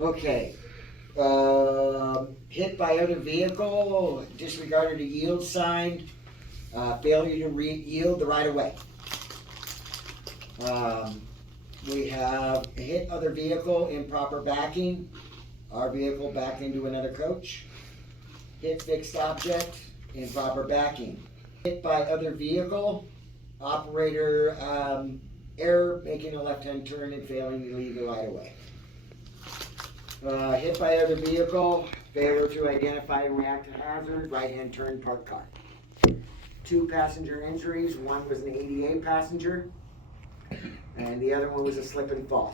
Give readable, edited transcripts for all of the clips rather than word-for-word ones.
Okay. Hit by other vehicle, disregarded a yield sign, failure to yield the right of way. We have hit other vehicle, improper backing, our vehicle backed into another coach. Hit fixed object, improper backing. Hit by other vehicle, operator error, making a left-hand turn and failing to leave the right of way. Hit by other vehicle, failure to identify and react to hazard, right-hand turn, parked car. 2 passenger injuries, one was an ADA passenger, and the other one was a slip and fall.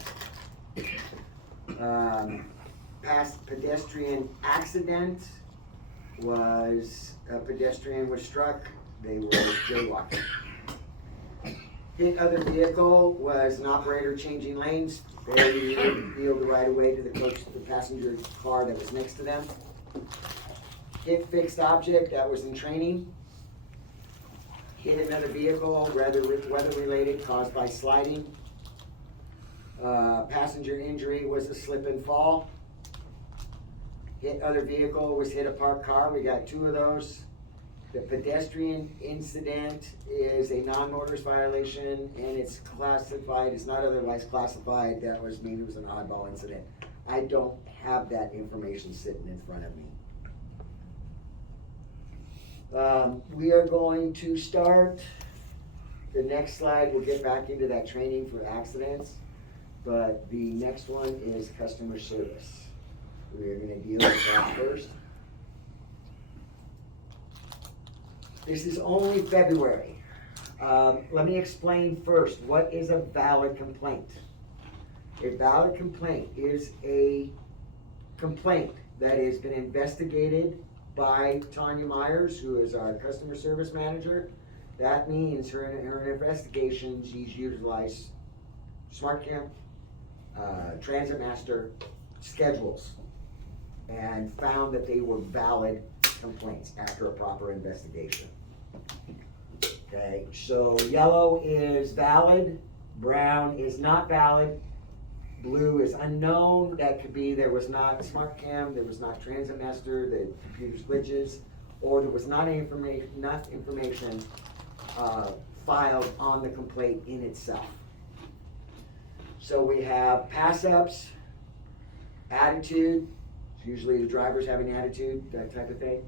Past pedestrian accident was a pedestrian was struck, they were jaywalking. Hit other vehicle was an operator changing lanes, failure to yield the right of way to the passenger car that was next to them. Hit fixed object, that was in training. Hit another vehicle, weather related, caused by sliding. Passenger injury was a slip and fall. Hit other vehicle was hit a parked car, we got 2 of those. The pedestrian incident is a non-notice violation and it's classified, it's not otherwise classified, that was mean it was an oddball incident. I don't have that information sitting in front of me. We are going to start, the next slide, we'll get back into that training for accidents, but the next one is customer service. We're gonna deal with that first. This is only February. Let me explain first, what is a valid complaint? A valid complaint is a complaint that has been investigated by Tanya Myers, who is our customer service manager. That means her investigation, she's utilized SmartCam, Transit Master schedules, and found that they were valid complaints after a proper investigation. Okay, so yellow is valid, brown is not valid, blue is unknown. That could be there was not SmartCam, there was not Transit Master, the computer's glitches, or there was not enough information filed on the complaint in itself. So we have pass-ups, attitude, usually the driver's having attitude, that type of thing.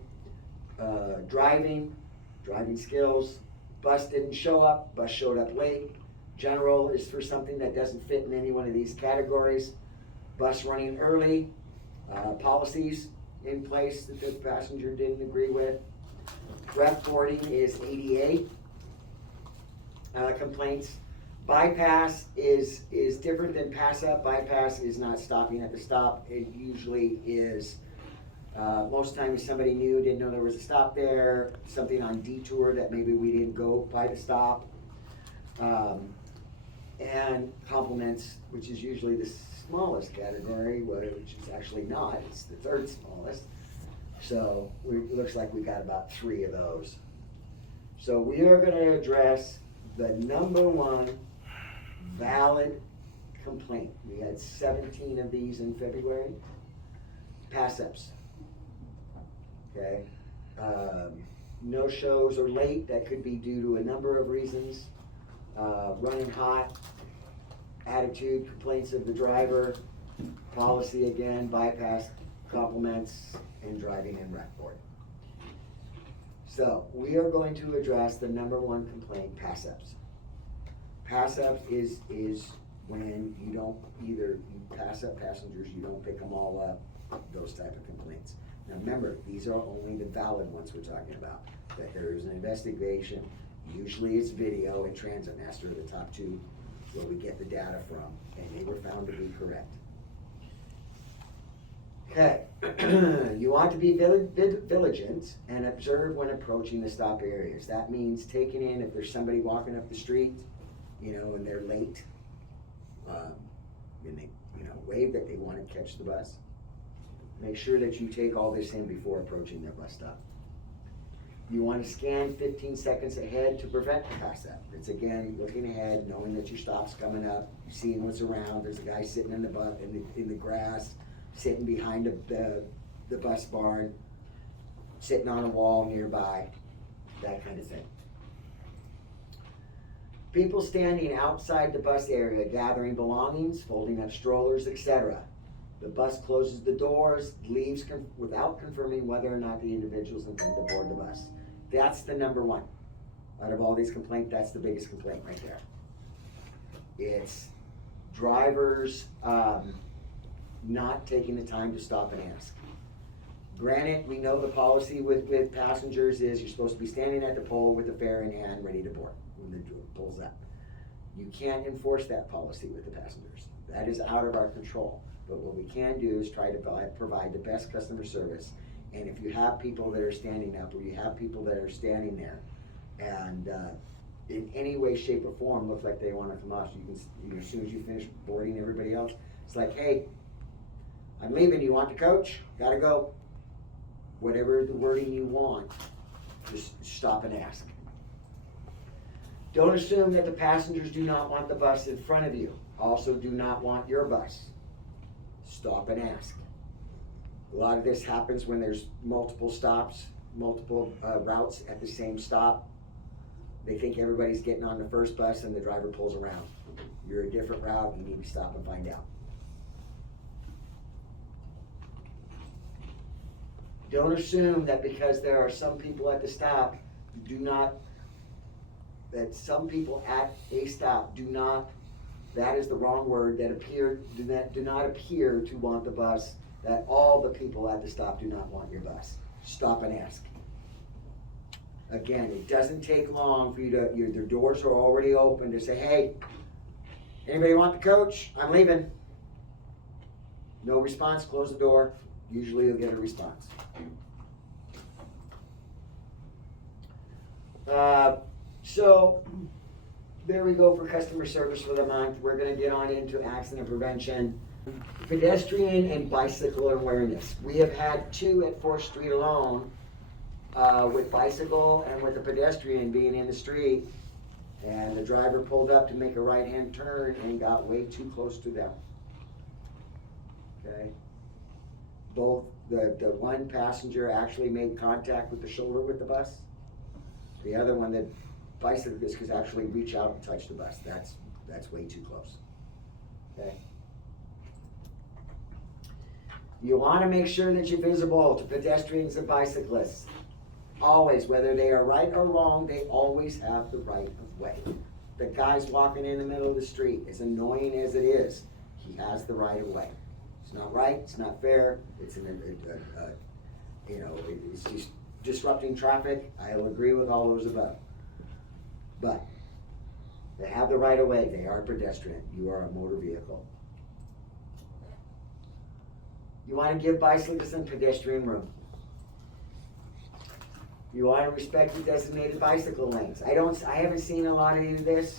Driving skills, bus didn't show up, bus showed up late. General is for something that doesn't fit in any one of these categories. Bus running early, policies in place that the passenger didn't agree with. Ref boarding is ADA complaints. Bypass is different than pass up. Bypass is not stopping at the stop. It usually is, most times somebody new, didn't know there was a stop there, something on detour that maybe we didn't go by the stop. And compliments, which is usually the smallest category, which is actually not, it's the 3rd smallest. So it looks like we got about 3 of those. So we are gonna address the number 1 valid complaint. We had 17 of these in February. Pass-ups. Okay. No shows or late, that could be due to a number of reasons. Running hot, attitude, complaints of the driver, policy again, bypass, compliments, and driving in ref board. So we are going to address the number 1 complaint, pass-ups. Pass-ups is when you don't you pass up passengers, you don't pick them all up, those type of complaints. Now remember, these are only the valid ones we're talking about, that there is an investigation. Usually it's video and Transit Master are the top 2 where we get the data from, and they were found to be correct. Okay, you want to be vigilant and observe when approaching the stop areas. That means taking in, if there's somebody walking up the street, and they're late, and they, wave that they want to catch the bus. Make sure that you take all this in before approaching their bus stop. You want to scan 15 seconds ahead to prevent the pass-up. It's again, looking ahead, knowing that your stop's coming up, seeing what's around. There's a guy sitting in the grass, sitting behind the bus barn, sitting on a wall nearby, that kind of thing. People standing outside the bus area, gathering belongings, folding up strollers, etc. The bus closes the doors, leaves without confirming whether or not the individuals intend to board the bus. That's the number one. Out of all these complaints, that's the biggest complaint right there. It's drivers not taking the time to stop and ask. Granted, we know the policy with passengers is you're supposed to be standing at the pole with the fare in hand, ready to board when the door pulls up. You can't enforce that policy with the passengers. That is out of our control. But what we can do is try to provide the best customer service. And if you have people that are standing up, or you have people that are standing there, and in any way, shape, or form look like they want to come off, you can, as soon as you finish boarding everybody else, it's like, hey, I'm leaving. You want the coach? Gotta go. Whatever the wording you want, just stop and ask. Don't assume that the passengers do not want the bus in front of you. Also do not want your bus. Stop and ask. A lot of this happens when there's multiple stops, multiple routes at the same stop. They think everybody's getting on the first bus and the driver pulls around. You're a different route, you need to stop and find out. Don't assume that because there are some people at the stop, that some people at a stop that is the wrong word, do not appear to want the bus, that all the people at the stop do not want your bus. Stop and ask. Again, it doesn't take long for you to, their doors are already open to say, hey, anybody want the coach? I'm leaving. No response, close the door. Usually you'll get a response. So there we go for customer service for the month. We're going to get on into accident prevention. Pedestrian and bicycle awareness. We have had 2 at 4th Street alone, with bicycle and with the pedestrian being in the street, and the driver pulled up to make a right-hand turn and got way too close to them. Okay. Both the one passenger actually made contact with the shoulder with the bus. The other one, the bicyclist, could actually reach out and touch the bus. That's way too close. Okay. You want to make sure that you're visible to pedestrians and bicyclists. Always, whether they are right or wrong, they always have the right of way. The guy's walking in the middle of the street, as annoying as it is, he has the right of way. It's not right, it's not fair, it's it's just disrupting traffic. I'll agree with all those above. But they have the right of way, they are pedestrian, you are a motor vehicle. You want to give bicyclists and pedestrian room. You want to respect the designated bicycle lanes. I haven't seen a lot of this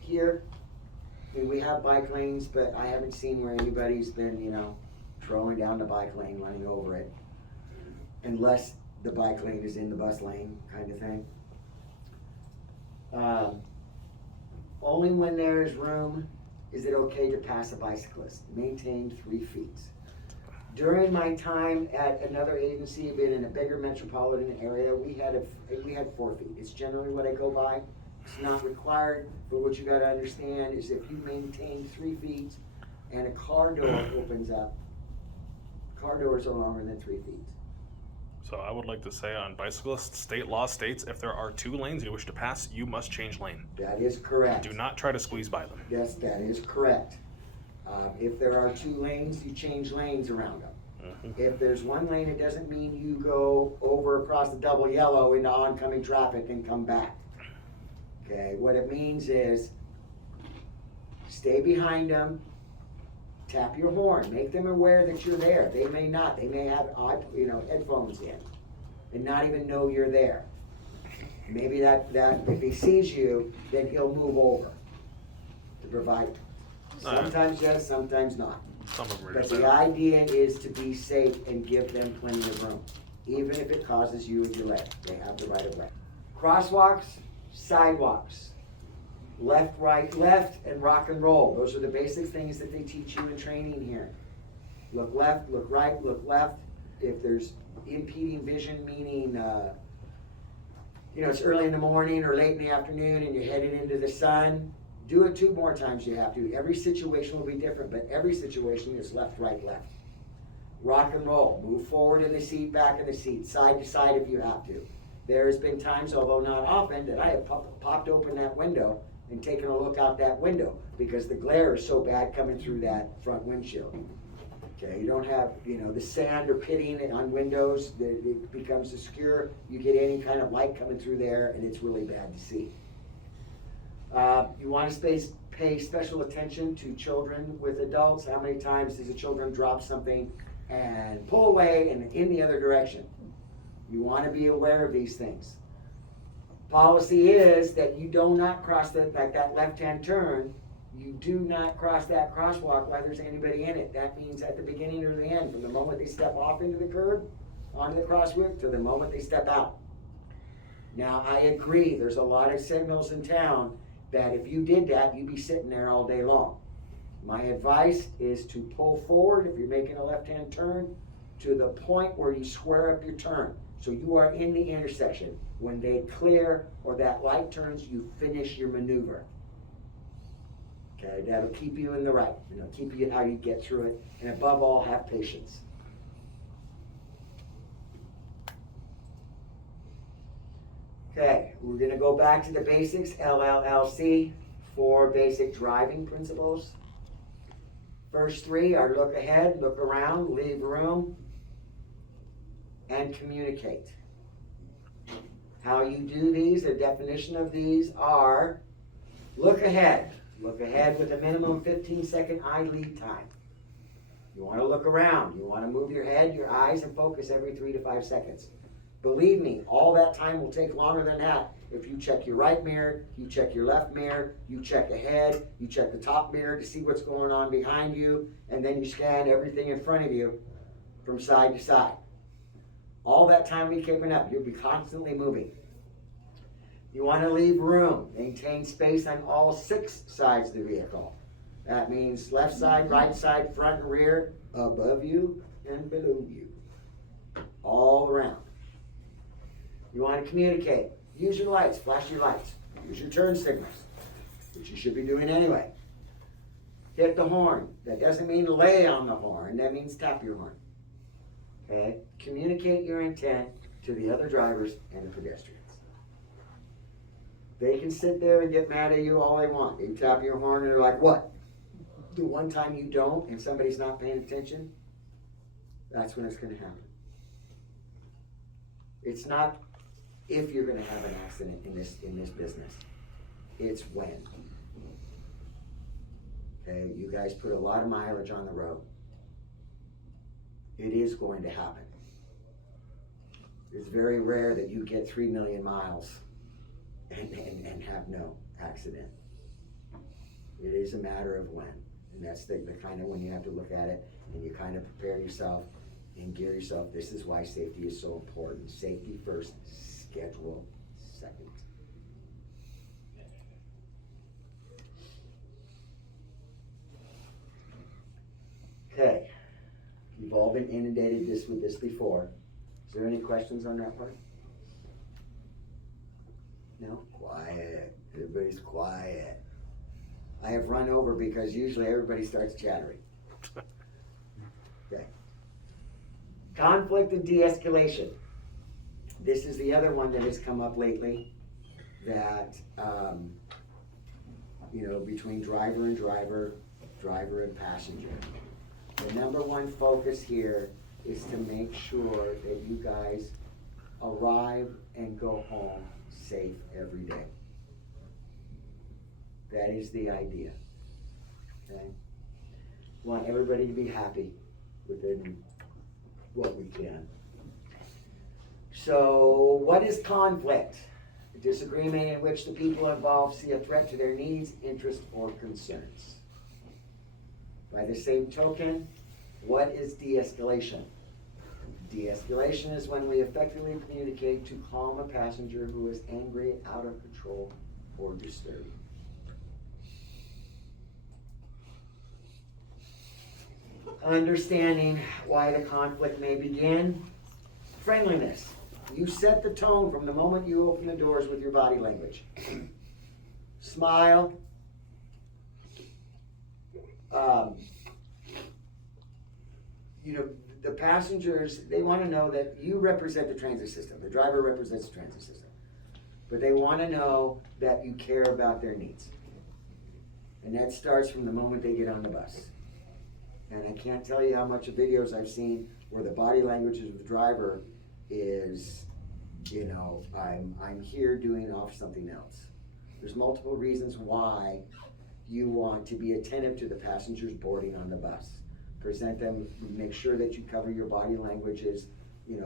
here. I mean, we have bike lanes, but I haven't seen where anybody's been, throwing down the bike lane, running over it. Unless the bike lane is in the bus lane, kind of thing. Only when there is room is it okay to pass a bicyclist. Maintain 3 feet. During my time at another agency, been in a bigger metropolitan area, we had 4 feet. It's generally what I go by. It's not required, but what you gotta understand is if you maintain 3 feet and a car door opens up, car doors are longer than 3 feet. So I would like to say on bicyclists, state law states if there are 2 lanes you wish to pass, you must change lane. That is correct. Do not try to squeeze by them. Yes, that is correct. If there are 2 lanes, you change lanes around them. Mm-hmm. If there's 1 lane, it doesn't mean you go over across the double yellow into oncoming traffic and come back. Okay, what it means is stay behind them, tap your horn, make them aware that you're there. They may not, they may have headphones in and not even know you're there. Maybe that if he sees you, then he'll move over to provide. Sometimes yes, sometimes not. Some of them are But just the idea is to be safe and give them plenty of room, even if it causes you a delay. They have the right of way. Crosswalks, sidewalks, left, right, left, and rock and roll. Those are the basic things that they teach you in training here. Look left, look right, look left. If there's impeding vision, meaning, it's early in the morning or late in the afternoon and you're headed into the sun, do it 2 more times you have to. Every situation will be different, but every situation is left, right, left. Rock and roll. Move forward in the seat, back in the seat, side to side if you have to. There has been times, although not often, that I have popped open that window and taken a look out that window because the glare is so bad coming through that front windshield. Okay, you don't have, the sand or pitting on windows, it becomes obscure. You get any kind of light coming through there and it's really bad to see. You want to pay special attention to children with adults. How many times does a children drop something and pull away and in the other direction? You want to be aware of these things. Policy is that you do not cross that left-hand turn. You do not cross that crosswalk while there's anybody in it. That means at the beginning or the end, from the moment they step off into the curb, onto the crosswalk, to the moment they step out. Now, I agree, there's a lot of signals in town that if you did that, you'd be sitting there all day long. My advice is to pull forward if you're making a left-hand turn to the point where you square up your turn. So you are in the intersection. When they clear or that light turns, you finish your maneuver. Okay, that'll keep you in the right. Keep you how you get through it. And above all, have patience. Okay, we're gonna go back to the basics, LLLC, 4 basic driving principles. First 3 are look ahead, look around, leave room, and communicate. How you do these, the definition of these are, look ahead. Look ahead with a minimum 15-second eye lead time. You want to look around. You want to move your head, your eyes, and focus every 3 to 5 seconds. Believe me, all that time will take longer than that if you check your right mirror, you check your left mirror, you check ahead, you check the top mirror to see what's going on behind you, and then you scan everything in front of you from side to side. All that time will be keeping up. You'll be constantly moving. You want to leave room. Maintain space on all 6 sides of the vehicle. That means left side, right side, front and rear, above you and below you. All around. You want to communicate. Use your lights, flash your lights. Use your turn signals, which you should be doing anyway. Hit the horn. That doesn't mean lay on the horn. That means tap your horn. Okay? Communicate your intent to the other drivers and the pedestrians. They can sit there and get mad at you all they want. You tap your horn and they're like, what? The one time you don't and somebody's not paying attention, that's when it's going to happen. It's not if you're going to have an accident in this business. It's when. Okay, you guys put a lot of mileage on the road. It is going to happen. It's very rare that you get 3 million miles and have no accident. It is a matter of when. And that's the kind of when you have to look at it and you kind of prepare yourself and gear yourself. This is why safety is so important. Safety first, schedule second. Okay, you've all been inundated with this before. Is there any questions on that part? No? Quiet. Everybody's quiet. I have run over because usually everybody starts chattering. Okay. Conflict and de-escalation. This is the other one that has come up lately that, between driver and driver, driver and passenger. The number one focus here is to make sure that you guys arrive and go home safe every day. That is the idea. Okay? We want everybody to be happy within what we can. So, what is conflict? A disagreement in which the people involved see a threat to their needs, interests, or concerns. By the same token, what is de-escalation? De-escalation is when we effectively communicate to calm a passenger who is angry, out of control, or disturbed. Understanding why the conflict may begin. Friendliness. You set the tone from the moment you open the doors with your body language. Smile. The passengers, they want to know that you represent the transit system. The driver represents the transit system. But they want to know that you care about their needs. And that starts from the moment they get on the bus. And I can't tell you how much of videos I've seen where the body language of the driver is, I'm here doing off something else. There's multiple reasons why you want to be attentive to the passengers boarding on the bus. Present them, make sure that you cover your body languages,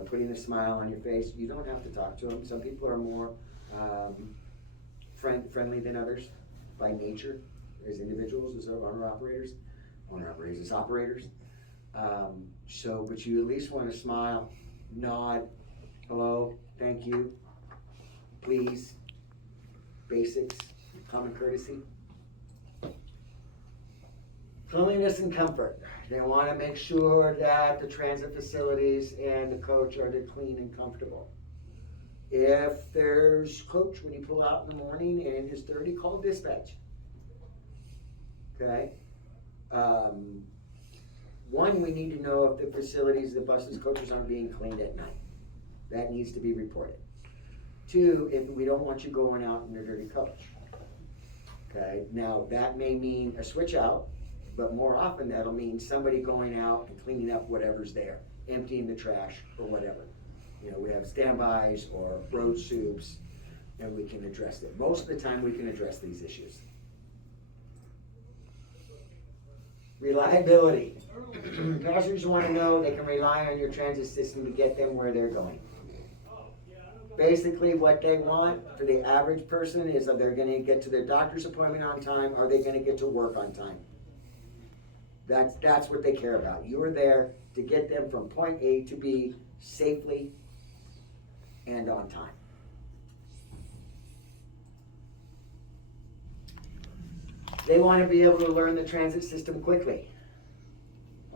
putting a smile on your face. You don't have to talk to them. Some people are more friendly than others by nature as individuals, as operators, as operators. But you at least want to smile, nod, hello, thank you, please, basics, common courtesy. Cleanliness and comfort. They want to make sure that the transit facilities and the coach are clean and comfortable. If there's coach, when you pull out in the morning and it's dirty, call dispatch. Okay? One, we need to know if the facilities, the buses, coaches aren't being cleaned at night. That needs to be reported. Two, if we don't want you going out in a dirty coach. Okay? Now, that may mean a switch out. But more often that'll mean somebody going out and cleaning up whatever's there, emptying the trash or whatever. We have standbys or road soups, and we can address it. Most of the time we can address these issues. Reliability. Passengers want to know they can rely on your transit system to get them where they're going. Basically what they want for the average person is that they're going to get to their doctor's appointment on time, are they going to get to work on time? That's what they care about. You are there to get them from point A to B safely and on time. They want to be able to learn the transit system quickly.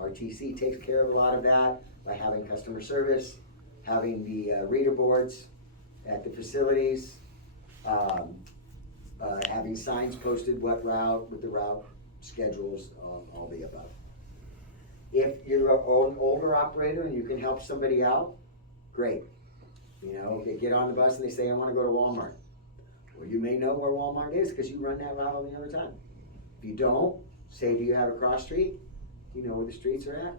RTC takes care of a lot of that by having customer service, having the reader boards at the facilities, having signs posted what route with the route schedules, all the above. If you're an older operator and you can help somebody out, great. They get on the bus and they say, I want to go to Walmart. Well, you may know where Walmart is because you run that route all the other time. If you don't, say, do you have a cross street? Do you know where the streets are at?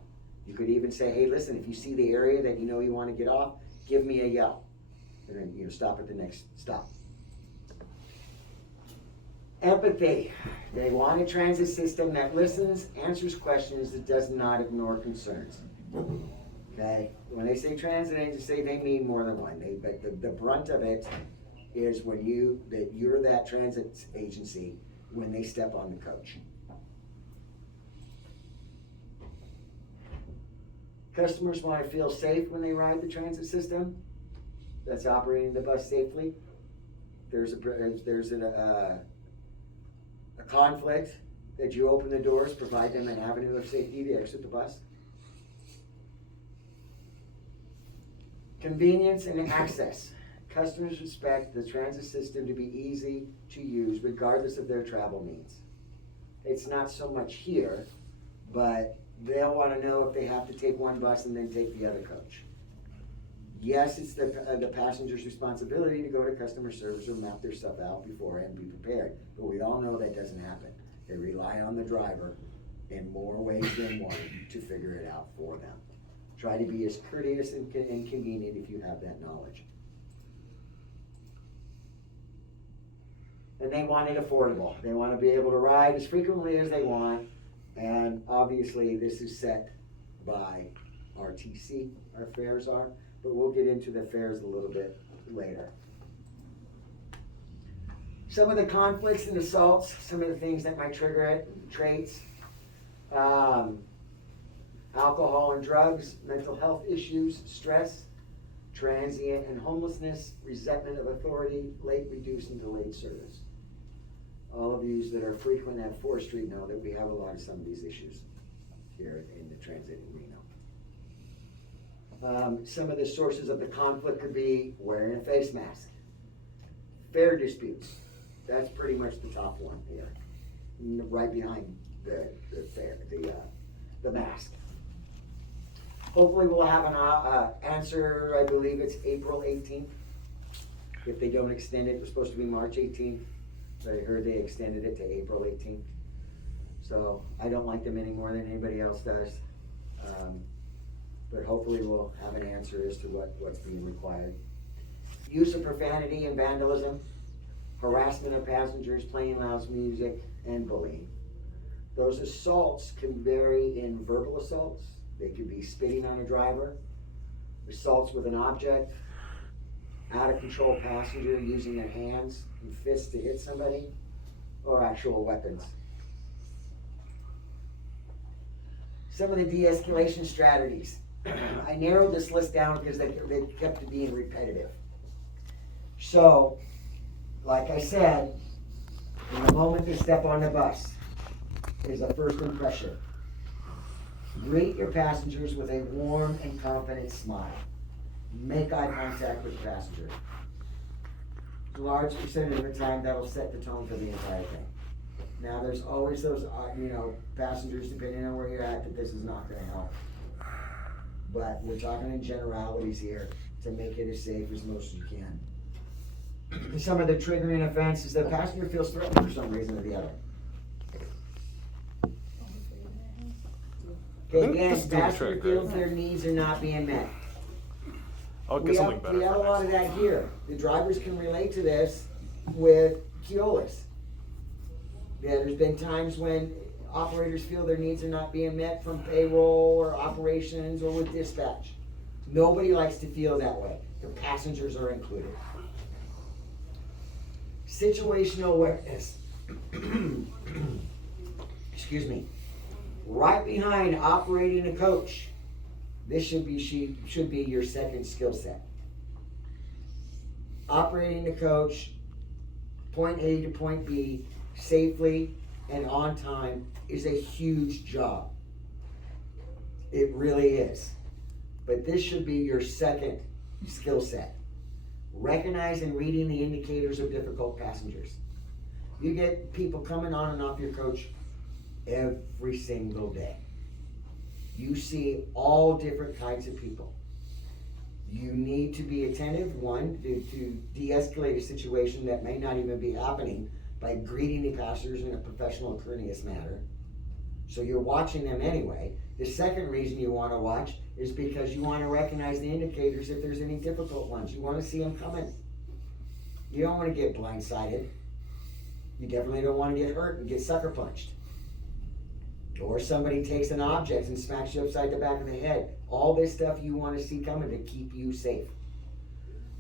You could even say, hey, listen, if you see the area that you want to get off, give me a yell. And then stop at the next stop. Empathy. They want a transit system that listens, answers questions, that does not ignore concerns. Okay? When they say transit agency, they mean more than one. But the brunt of it is when you're that transit agency when they step on the coach. Customers want to feel safe when they ride the transit system that's operating the bus safely. There's a conflict that you open the doors, provide them an avenue of safety to exit the bus. Convenience and access. Customers expect the transit system to be easy to use regardless of their travel needs. It's not so much here, but they'll want to know if they have to take one bus and then take the other coach. Yes, it's the passenger's responsibility to go to customer service or map their stuff out before and be prepared. But we all know that doesn't happen. They rely on the driver in more ways than one to figure it out for them. Try to be as courteous and convenient if you have that knowledge. And they want it affordable. They want to be able to ride as frequently as they want. And obviously this is set by RTC, our fares are. But we'll get into the fares a little bit later. Some of the conflicts and assaults, some of the things that might trigger it, traits, alcohol and drugs, mental health issues, stress, transient and homelessness, resentment of authority, late, reduced, and delayed service. All of you that are frequent at 4th Street know that we have a lot of some of these issues. here in the transit in Reno. Some of the sources of the conflict could be wearing a face mask. Fare disputes, that's pretty much the top one here, right behind the mask. Hopefully we'll have an answer, I believe it's April 18th. If they don't extend it, it was supposed to be March 18th. But I heard they extended it to April 18th. So I don't like them any more than anybody else does. But hopefully we'll have an answer as to what's being required. Use of profanity and vandalism, harassment of passengers, playing loud music, and bullying. Those assaults can vary in verbal assaults. They could be spitting on a driver, assaults with an object, out of control passenger using their hands and fists to hit somebody, or actual weapons. Some of the de-escalation strategies. I narrowed this list down because they kept being repetitive. So, like I said, in the moment they step on the bus, is a first impression. Greet your passengers with a warm and confident smile. Make eye contact with the passenger. A large percentage of the time, that'll set the tone for the entire thing. Now, there's always those, passengers, depending on where you're at, that this is not gonna help. But we're talking in generalities here to make it as safe as most you can. Some of the triggering events is the passenger feels threatened for some reason or the other. Okay, again, passenger feels their needs are not being met. I'll get something better. We have a lot of that here. The drivers can relate to this with Keolis. Yeah, there's been times when operators feel their needs are not being met from payroll or operations or with dispatch. Nobody likes to feel that way. The passengers are included. Situational awareness. Excuse me. Right behind operating a coach. This should be your second skill set. Operating the coach, point A to point B, safely and on time is a huge job. It really is. But this should be your second skill set. Recognize and reading the indicators of difficult passengers. You get people coming on and off your coach every single day. You see all different kinds of people. You need to be attentive, one, to de-escalate a situation that may not even be happening by greeting the passengers in a professional, courteous manner. So you're watching them anyway. The second reason you want to watch is because you want to recognize the indicators if there's any difficult ones. You want to see them coming. You don't want to get blindsided. You definitely don't want to get hurt and get sucker punched. Or somebody takes an object and smacks you upside the back of the head. All this stuff you want to see coming to keep you safe.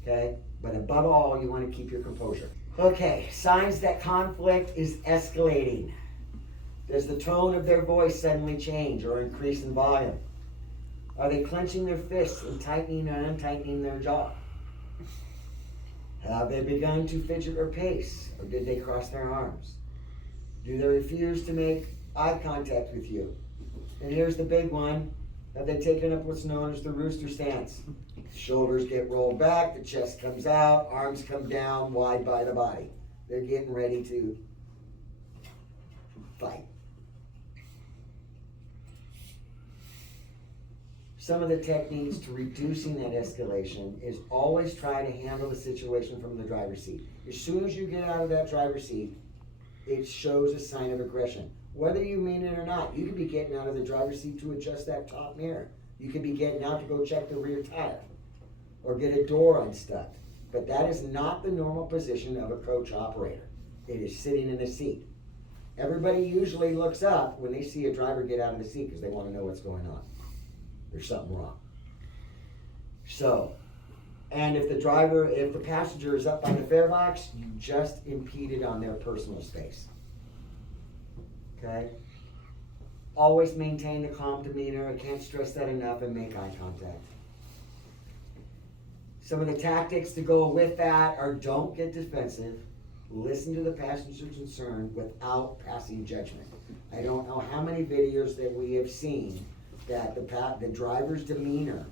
Okay? But above all, you want to keep your composure. Okay, signs that conflict is escalating. Does the tone of their voice suddenly change or increase in volume? Are they clenching their fists and tightening or untightening their jaw? Have they begun to fidget or pace, or did they cross their arms? Do they refuse to make eye contact with you? And here's the big one. Have they taken up what's known as the rooster stance? Shoulders get rolled back, the chest comes out, arms come down wide by the body. They're getting ready to fight. Some of the techniques to reducing that escalation is always try to handle the situation from the driver's seat. As soon as you get out of that driver's seat, it shows a sign of aggression. Whether you mean it or not, you could be getting out of the driver's seat to adjust that top mirror. You could be getting out to go check the rear tire or get a door unstuck. But that is not the normal position of a coach operator. It is sitting in the seat. Everybody usually looks up when they see a driver get out of the seat because they want to know what's going on. There's something wrong. So, and if the passenger is up by the fare box, you just impeded on their personal space. Okay? Always maintain a calm demeanor. I can't stress that enough, and make eye contact. Some of the tactics to go with that are don't get defensive. listen to the passenger's concern without passing judgment. I don't know how many videos that we have seen that the driver's demeanor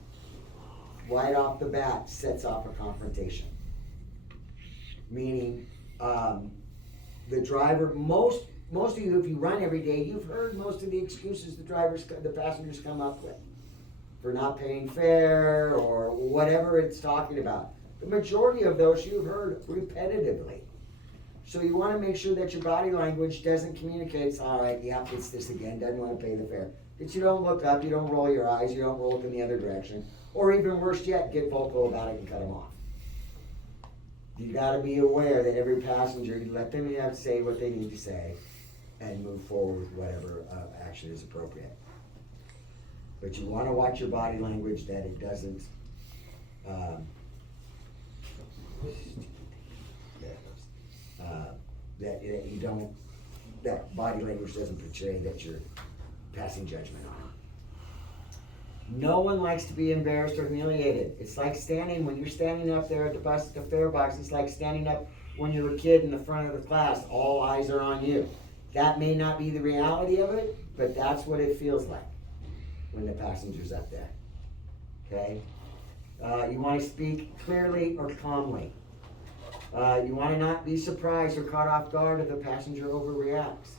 right off the bat sets off a confrontation. Meaning, the driver, most of you, if you run every day, you've heard most of the excuses the passengers come up with for not paying fare or whatever it's talking about. The majority of those you've heard repetitively. So you want to make sure that your body language doesn't communicate, it's all right, yeah, it's this again, doesn't want to pay the fare. That you don't look up, you don't roll your eyes, you don't roll in the other direction. Or even worse yet, get vocal about it and cut them off. You gotta be aware that every passenger, you let them have to say what they need to say and move forward with whatever action is appropriate. But you wanna watch your body language that it doesn't, that body language doesn't portray that you're passing judgment on it. No one likes to be embarrassed or humiliated. It's like when you're standing up there at the bus at the fare box, it's like standing up when you're a kid in the front of the class, all eyes are on you. That may not be the reality of it, but that's what it feels like when the passenger's up there, okay? You wanna speak clearly or calmly. You want to not be surprised or caught off guard if the passenger overreacts.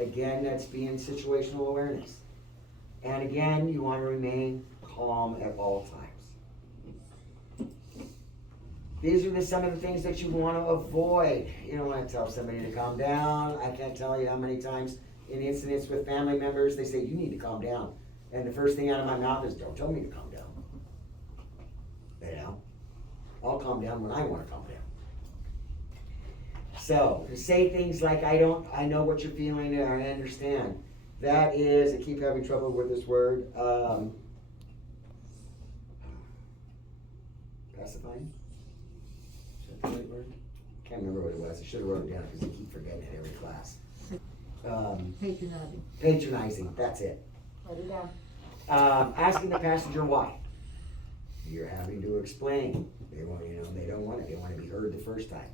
Again, that's being situational awareness. And again, you want to remain calm at all times. These are some of the things that you want to avoid. You don't want to tell somebody to calm down. I can't tell you how many times in incidents with family members, they say, you need to calm down. And the first thing out of my mouth is, don't tell me to calm down. You know? I'll calm down when I want to calm down. So, to say things like, I know what you're feeling and I understand. That is, I keep having trouble with this word, pacifying? Is that the right word? Can't remember what it was. I should have wrote it down because I keep forgetting it every class. Patronizing. Patronizing, that's it. Write it down. Asking the passenger why. You're having to explain. They don't want it. They want to be heard the first time.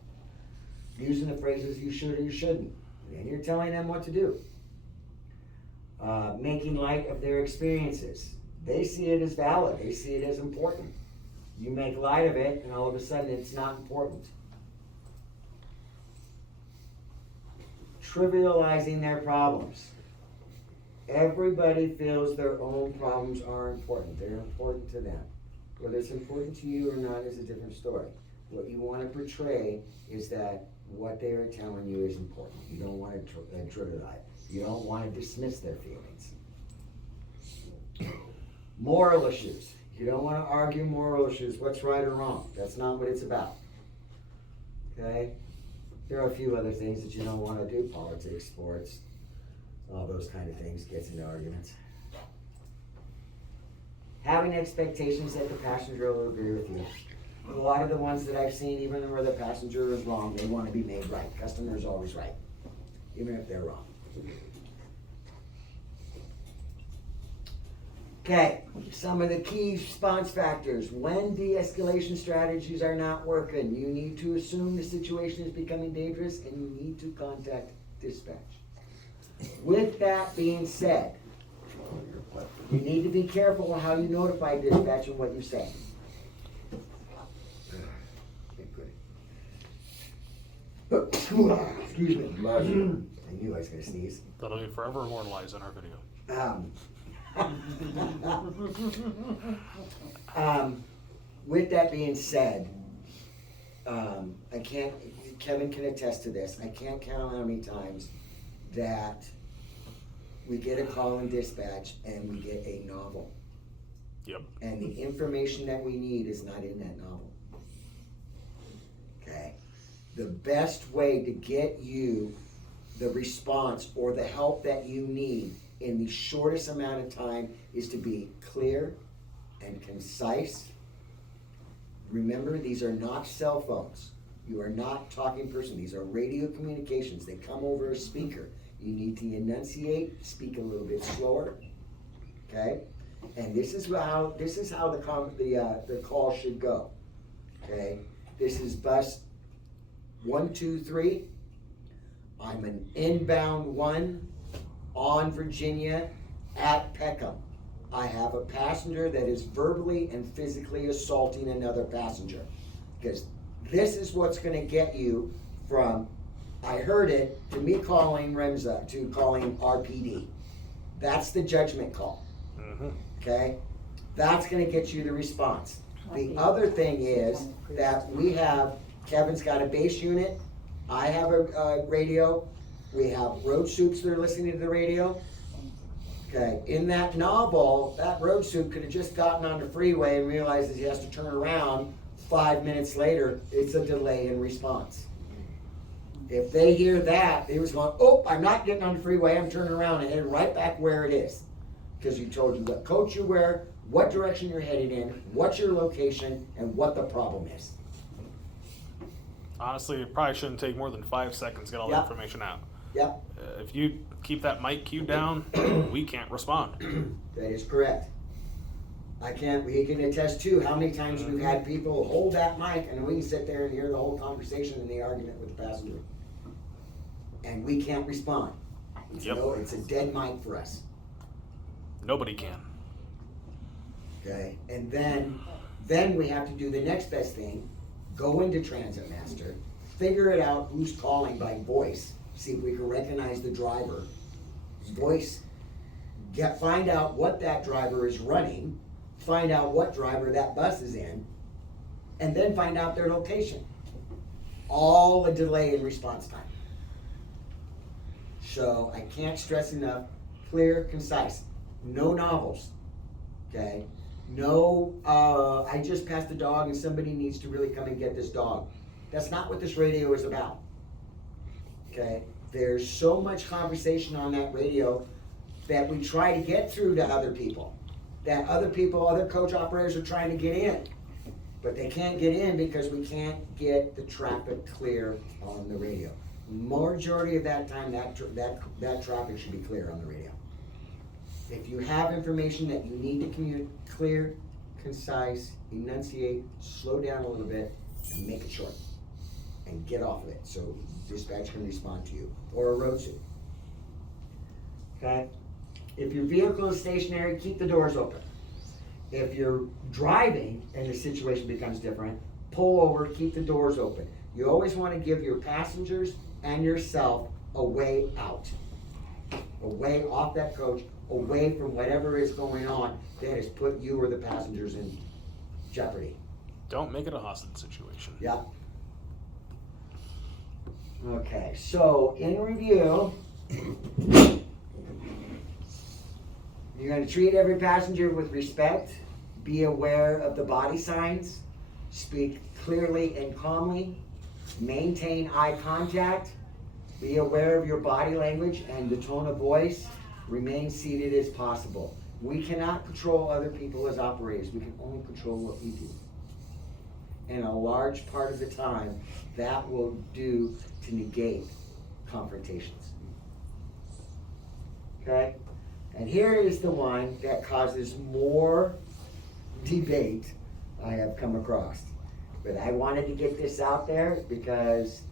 Using the phrases you should or you shouldn't. And you're telling them what to do. Making light of their experiences. They see it as valid. They see it as important. You make light of it, and all of a sudden it's not important. Trivializing their problems. Everybody feels their own problems are important. They're important to them. Whether it's important to you or not is a different story. What you want to portray is that what they are telling you is important. You don't want to trivialize. You don't want to dismiss their feelings. Moral issues. You don't want to argue moral issues, what's right or wrong. That's not what it's about. Okay? There are a few other things that you don't want to do. Politics, sports, all those kind of things gets into arguments. Having expectations that the passenger will agree with you. A lot of the ones that I've seen, even where the passenger is wrong, they want to be made right. Customer is always right, even if they're wrong. Okay, some of the key response factors. When de-escalation strategies are not working, you need to assume the situation is becoming dangerous and you need to contact dispatch. With that being said, you need to be careful how you notify dispatch and what you say. Excuse me. I knew I was going to sneeze. That'll be forever immortalized in our video. With that being said, Kevin can attest to this, I can't count how many times that we get a call in dispatch and we get a novel. Yep. And the information that we need is not in that novel. Okay? The best way to get you the response or the help that you need in the shortest amount of time is to be clear and concise. Remember, these are not cell phones. You are not talking person. These are radio communications. They come over a speaker. You need to enunciate, speak a little bit slower. Okay? And this is how the call should go. Okay? This is bus 123. I'm an inbound 1 on Virginia at Peckham. I have a passenger that is verbally and physically assaulting another passenger. Because this is what's going to get you from I heard it to me calling REMSA to calling RPD. That's the judgment call. Okay? That's going to get you the response. The other thing is that we have, Kevin's got a base unit, I have a radio, we have road soups that are listening to the radio. Okay, in that novel, that road soup could have just gotten on the freeway and realizes he has to turn around 5 minutes later. It's a delay in response. If they hear that, they was going, oh, I'm not getting on the freeway, I'm turning around and heading right back where it is. Because you told you what coach you wear, what direction you're headed in, what's your location, and what the problem is. Honestly, it probably shouldn't take more than 5 seconds to get all the Yep. information out. Yep, If you keep that mic cue down, we can't respond. that is correct. We can attest to how many times we've had people hold that mic and we can sit there and hear the whole conversation and the argument with the passenger. And we can't respond. Yep. It's a dead mic for us. Nobody can. Okay, and then we have to do the next best thing, go into Transit Master, figure it out who's calling by voice, see if we can recognize the driver's voice, find out what that driver is running, find out what driver that bus is in, and then find out their location. All a delay in response time. So I can't stress enough, clear, concise, no novels, okay? No, I just passed a dog and somebody needs to really come and get this dog. That's not what this radio is about. Okay? There's so much conversation on that radio that we try to get through to other people. That other coach operators are trying to get in. But they can't get in because we can't get the traffic clear on the radio. Majority of that time, that traffic should be clear on the radio. If you have information that you need to communicate, clear, concise, enunciate, slow down a little bit, and make it short. And get off of it so dispatch can respond to you. Or a road suit. Okay? If your vehicle is stationary, keep the doors open. If you're driving and the situation becomes different, pull over, keep the doors open. You always want to give your passengers and yourself a way out. A way off that coach, away from whatever is going on that has put you or the passengers in jeopardy. Don't make it a hostage situation. Yeah. Okay, so in review, you're going to treat every passenger with respect, be aware of the body signs, speak clearly and calmly, maintain eye contact, be aware of your body language and the tone of voice, remain seated as possible. We cannot control other people as operators, we can only control what we do. And a large part of the time, that will do to negate confrontations. Okay? And here is the one that causes more debate I have come across. But I wanted to get this out there because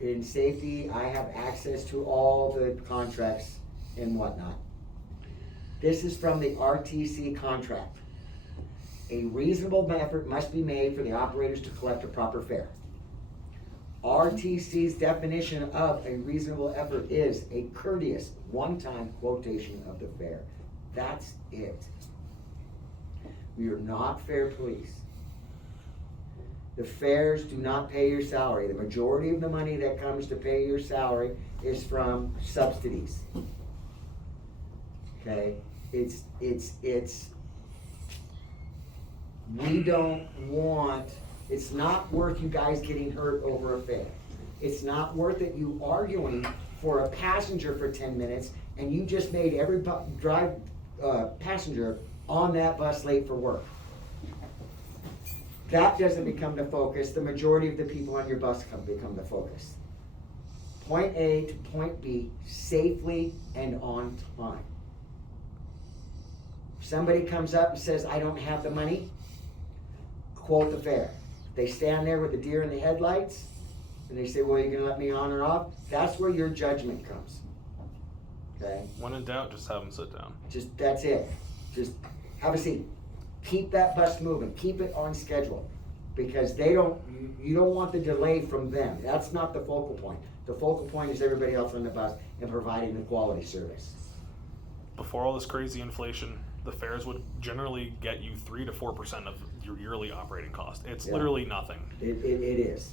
in safety, I have access to all the contracts and whatnot. This is from the RTC contract. A reasonable effort must be made for the operators to collect a proper fare. RTC's definition of a reasonable effort is a courteous, one-time quotation of the fare. That's it. We are not fair police. The fares do not pay your salary. The majority of the money that comes to pay your salary is from subsidies. Okay? We don't want, it's not worth you guys getting hurt over a fare. It's not worth it you arguing for a passenger for 10 minutes and you just made every passenger on that bus late for work. That doesn't become the focus. The majority of the people on your bus become the focus. Point A to point B safely and on time. If somebody comes up and says, I don't have the money, quote the fare. They stand there with the deer in the headlights, and they say, well, you're gonna let me on or off, that's where your judgment comes. Okay, When in doubt, just have them sit down. just, that's it, just have a seat. Keep that bus moving, keep it on schedule, because you don't want the delay from them, that's not the focal point. The focal point is everybody else on the bus and providing the quality service. Before all this crazy inflation, the fares would generally get you 3 to 4% of your yearly operating cost. It's Yeah. literally nothing. It is.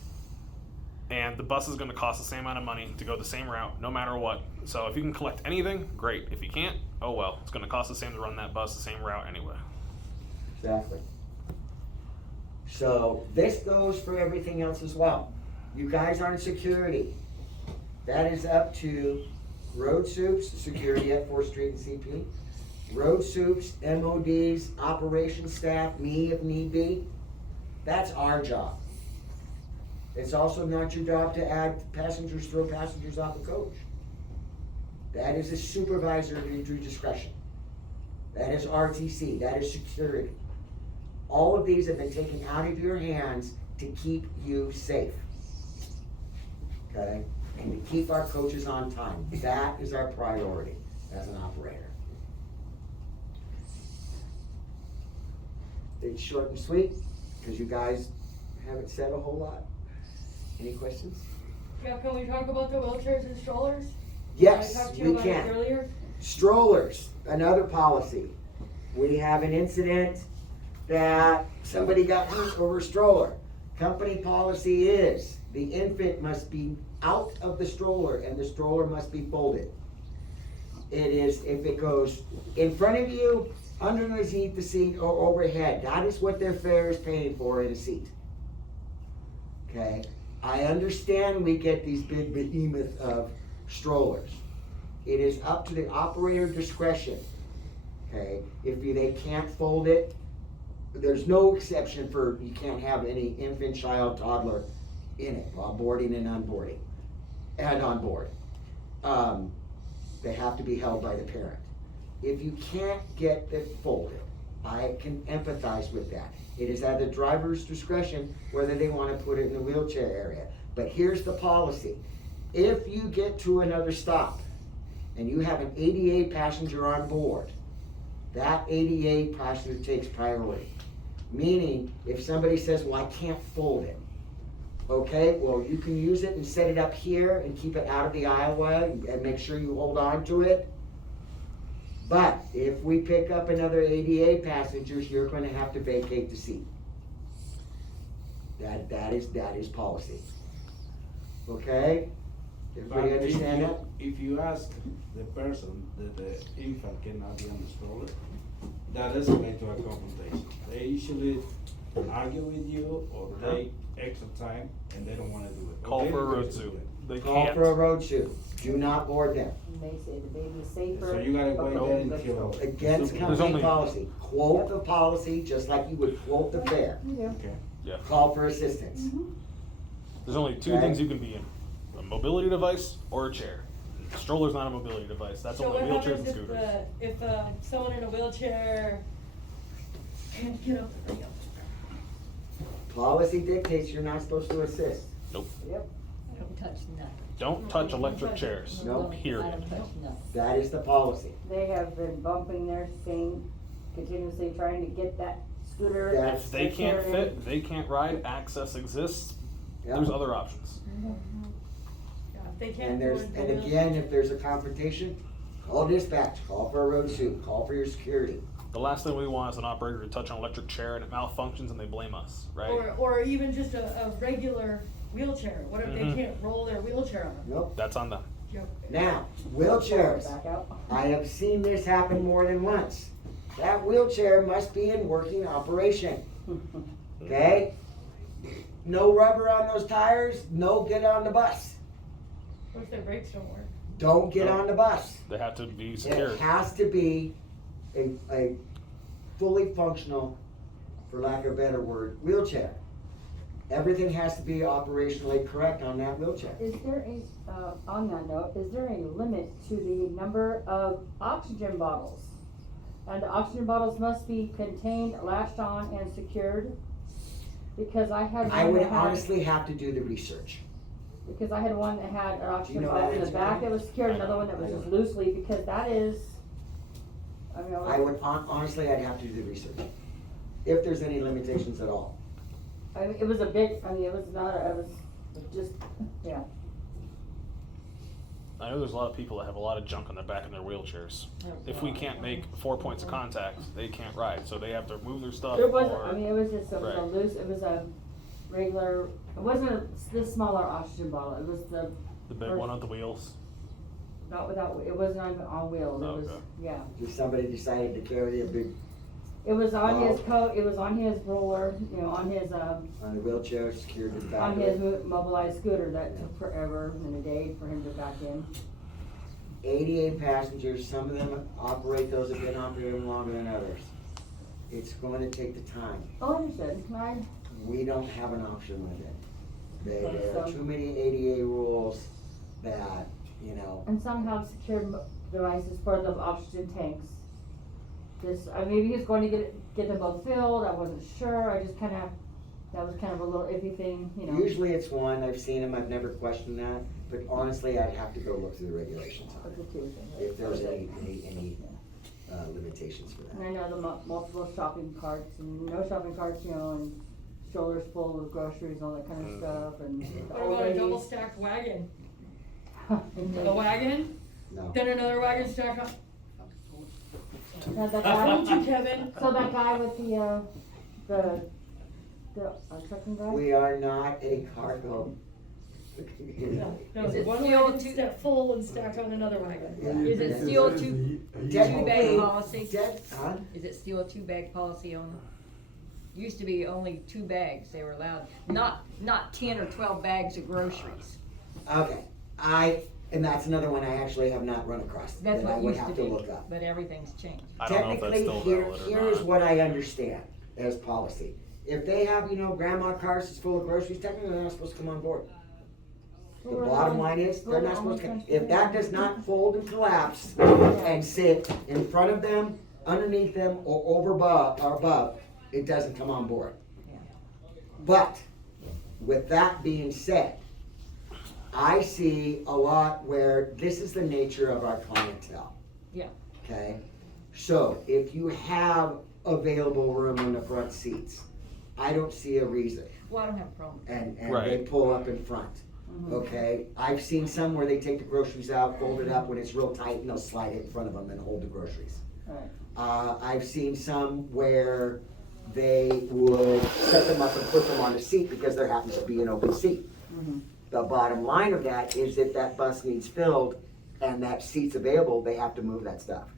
And the bus is going to cost the same amount of money to go the same route, no matter what. So if you can collect anything, great. If you can't, oh well. It's going to cost the same to run that bus the same route anyway. Exactly. So this goes for everything else as well. You guys aren't security. That is up to road soups, security at 4th Street and CP. Road soups, MODs, operations staff, me if need be. That's our job. It's also not your job to throw passengers off the coach. That is a supervisory discretion. That is RTC, that is security. All of these have been taken out of your hands to keep you safe. Okay? And to keep our coaches on time. That is our priority as an operator. It's short and sweet, because you guys haven't said a whole lot. Any questions? Yeah, can we talk about the wheelchairs and strollers? Yes, I talked to we you about it can. earlier. Strollers, another policy. We have an incident that somebody got hurt over a stroller. Company policy is the infant must be out of the stroller and the stroller must be folded. It is, if it goes in front of you, underneath the seat, or overhead, that is what their fare is paying for in a seat. Okay? I understand we get these big behemoth of strollers. It is up to the operator discretion. Okay? If they can't fold it, there's no exception for you can't have any infant, child, toddler in it while boarding and unboarding and on board. They have to be held by the parent. If you can't get it folded, I can empathize with that. It is at the driver's discretion whether they want to put it in the wheelchair area. But here's the policy. If you get to another stop and you have an ADA passenger on board, that ADA passenger takes priority. Meaning, if somebody says, well, I can't fold it. Okay, well, you can use it and set it up here and keep it out of the aisleway and make sure you hold on to it. But if we pick up another ADA passengers, you're going to have to vacate the seat. That is policy. Okay? Everybody understand that? If you ask the person that the infant cannot be on the stroller, that escalates to a confrontation. They usually argue with you or take extra time and they don't wanna do it. Call Okay, for a road because suit. They Call can't. for a road shoot. Do not board them. And they say the baby's safer. So you gotta wait Okay, there let's until. go. Against There's company only- policy. Quote the policy just like you would quote the fare. Yeah. Okay. Yeah. Call for assistance. There's only two Okay. things you can be in: a mobility device or a chair. A stroller's not a mobility device. That's So only what wheelchairs and happens scooters. if someone in a wheelchair can't get up? Policy dictates you're not supposed to assist. Nope. Yep. Don't touch nothing. Don't touch electric chairs. No. Period. I don't touch nothing. That is the policy. They have been bumping their thing, continuously trying to get that scooter. That's- If they can't Security. fit, they can't ride, access exists, Yeah. there's other options. Yeah, if they can't. And go into the- again, if there's a confrontation, call dispatch, call for a road suit, call for your security. The last thing we want is an operator to touch an electric chair and it malfunctions and they blame us, right? Or even just a regular wheelchair. What if Mhm. they can't roll their wheelchair on them? Nope. That's on them. Yep. Now, wheelchairs. Back out. I have seen this happen more than once. That wheelchair must be in working operation, okay? No rubber on those tires, no get on the bus. What if their brakes don't work? Don't get on the bus. They have to be It secured. has to be a fully functional, for lack of a better word, wheelchair. Everything has to be operationally correct on that wheelchair. Is there a, on that note, is there a limit to the number of oxygen bottles? And the oxygen bottles must be contained, latched on, and secured? Because I had I one would that had. honestly have to do the research. Because I had one that had an oxygen know bottle that in the answer? back that was secured, another one that was just loosely, because that is, I mean, I would, honestly, I'd have to do the research, if there's any limitations at all. I mean, it was a big, I mean, it was not, it was just, yeah. I know there's a lot of people that have a lot of junk on their back in their wheelchairs. If we can't make 4 points of contact, they can't ride, so they have to move their stuff. It wasn't, or- I mean, it was just, it was a Right. loose, it was a regular, it wasn't this smaller oxygen bottle, it was the, The big one with the wheels. not without, it wasn't on wheels, it was, Okay. yeah. If somebody decided to carry a big, It was on his Wow. coat, it was on his roller, you know, on his, on a wheelchair, secured to the back on of his it. mobilized scooter that took forever and a day for him to back in. 88 passengers, some of them operate, those have been operating longer than others. It's going to take the time. Oh, understood, We don't have an option with it. There Okay, are so- too many ADA rules that, you know, and some have secured devices for the oxygen tanks. This, maybe he was going to get them both filled, I wasn't sure, I just kinda, that was kind of a little iffy thing, you know. usually it's one, I've seen them, I've never questioned that, but honestly, I'd have to go look through the regulations on Of it, the two things. if there's any limitations for And that. I know the multiple shopping carts and no shopping carts, you know, and strollers full of groceries and all that kind of stuff and the What old about a double ladies. stacked wagon? And A wagon, No, then another wagon stacked on. that Told guy, you, Kevin. so that guy with the trucking guy? we are not a cargo. No, Is it one still wagon two- stacked full and stacked on another wagon. Is it still a two-bag Technically, policy? huh? Is it still a two-bag policy on, used to be only 2 bags they were allowed, not 10 or 12 bags of groceries. Okay, and that's another one I actually have not run across, That's that I what would used to have to be, look up. but everything's changed. I don't know if that's Technically, still valid or here's not. what I understand as policy. If they have, grandma cars that's full of groceries, technically they're not supposed to come on board. The bottom line is, they're not supposed to come. If that does not fold and collapse and sit in front of them, underneath them, or above, it doesn't come on board. Yeah. But, with that being said, I see a lot where this is the nature of our clientele. Yeah. Okay, so if you have available room in the front seats, I don't see a reason, Well, I don't have a problem. and they Right. pull up in front. Mhm. Okay, I've seen some where they take the groceries out, fold it up when it's real tight, and they'll slide it in front of them and hold the groceries. Right. I've seen some where they would set them up and put them on a seat because there happens to be an open seat. Mhm. The bottom line of that is if that bus needs filled and that seat's available, they have to move that stuff.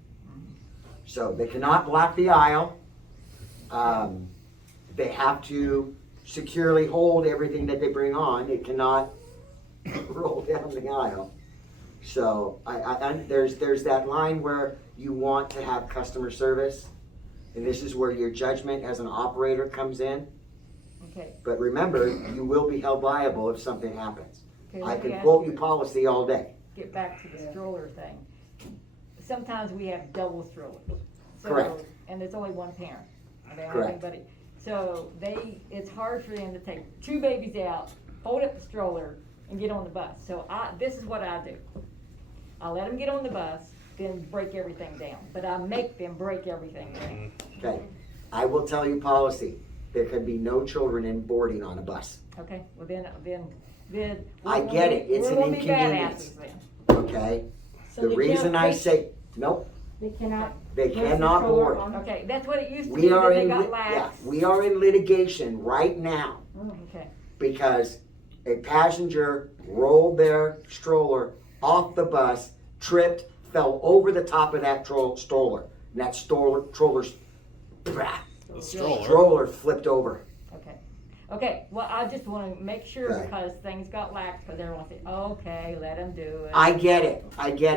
So they cannot block the aisle. They have to securely hold everything that they bring on. It cannot roll down the aisle. So there's that line where you want to have customer service, and this is where your judgment as an operator comes in. Okay. But remember, you will be held liable if something happens. Okay, I let me can ask quote you policy all day. Get back to the stroller thing. Sometimes we have double strollers. So- Correct. And there's only one parent. I don't have Correct. anybody. So it's hard for them to take 2 babies out, hold up the stroller, and get on the bus. So this is what I do. I let them get on the bus, then break everything down. But I make them break everything down. Okay, I will tell you policy. There can be no children in boarding on a bus. Okay, well then. I get it. It's an we won't be inconvenience. badasses then. Okay? So The they reason can't I push- say, nope, They cannot. they place the cannot stroller board. on- Okay, that's what it used to be, We are but they in, got yeah, lax. we are in litigation right now Okay, because a passenger rolled their stroller off the bus, tripped, fell over the top of that stroller. And that troller's The stroller. stroller flipped over. okay. Okay, well, I just wanna make sure Okay. because things got lax, because everyone said, okay, let them do it. I get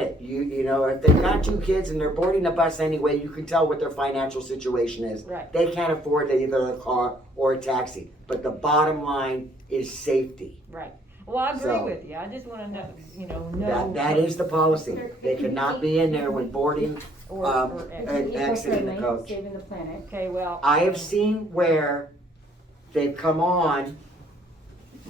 it. You know, if they've got 2 kids and they're boarding a bus anyway, you can tell what their financial situation is. Right. They can't afford either a car or a taxi. But the bottom line is safety. Right, well, I agree So- with you, I just wanna know, That is the policy. They cannot be in there when boarding. Or and exiting the Eco-friendly, coach. saving the planet. okay, well. I have seen where they've come on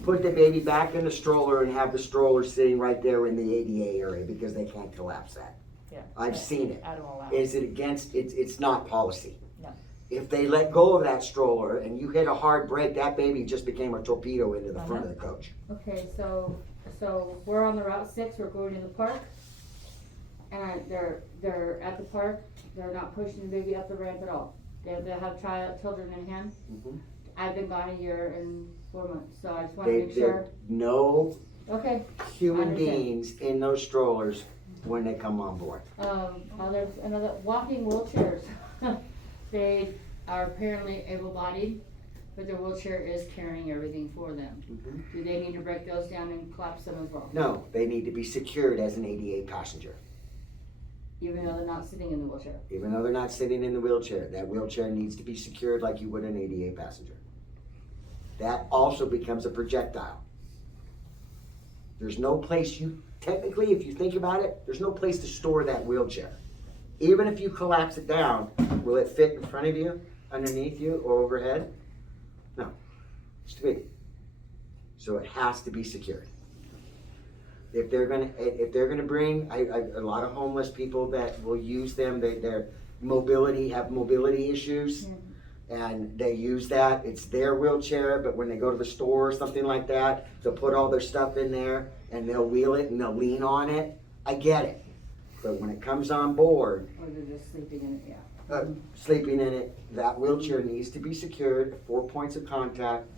put the baby back in the stroller and have the stroller sitting right there in the ADA area because they can't collapse that. Yeah. I've seen it. I don't allow it. Is it against, it's not policy. No. If they let go of that stroller and you hit a hard brake, that baby just became a torpedo into the front of the coach. Okay, so we're on the Route 6, we're going to the park. And they're at the park, they're not pushing the baby up the ramp at all. They have children in hand. Mhm. I've been gone a year and 4 months, so I just wanna They, make sure. no Okay, human Understand. beings in those strollers when they come on board. there's another, walking wheelchairs. They are apparently able-bodied, but their wheelchair is carrying everything for them. Mhm. Do they need to break those down and collapse them as well? No, they need to be secured as an ADA passenger. Even though they're not sitting in the wheelchair? Even though they're not sitting in the wheelchair, that wheelchair needs to be secured like you would an ADA passenger. That also becomes a projectile. There's no place technically, if you think about it, there's no place to store that wheelchair. Even if you collapse it down, will it fit in front of you, underneath you, or overhead? No, it's too big. So it has to be secured. If they're gonna bring, a lot of homeless people that will use them, their mobility, have mobility issues. And they use that, it's their wheelchair, but when they go to the store or something like that, they'll put all their stuff in there and they'll wheel it and they'll lean on it. I get it. But when it comes on board, Or they're just sleeping in it, yeah. sleeping in it, that wheelchair needs to be secured, 4 points of contact,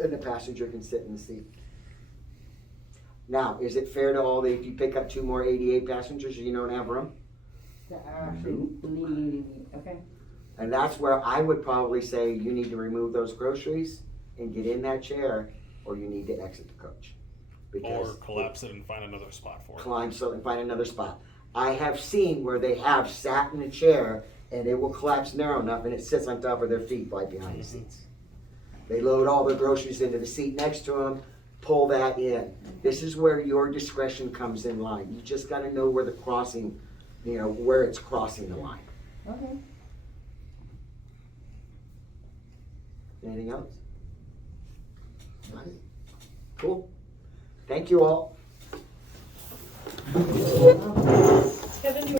and the passenger can sit in the seat. Now, is it fair to all that if you pick up 2 more ADA passengers, you don't have room? That are actually leading, okay? And that's where I would probably say you need to remove those groceries and get in that chair, or you need to exit the coach. Or Because collapse it and find another spot for it. climb so and find another spot. I have seen where they have sat in a chair and it will collapse narrow enough and it sits on top of their feet right behind the seats. They load all their groceries into the seat next to them, pull that in. This is where your discretion comes in line. You just gotta know where the crossing, where it's crossing the line. Okay. Anything else? All right. Cool. Thank you all. Kevin,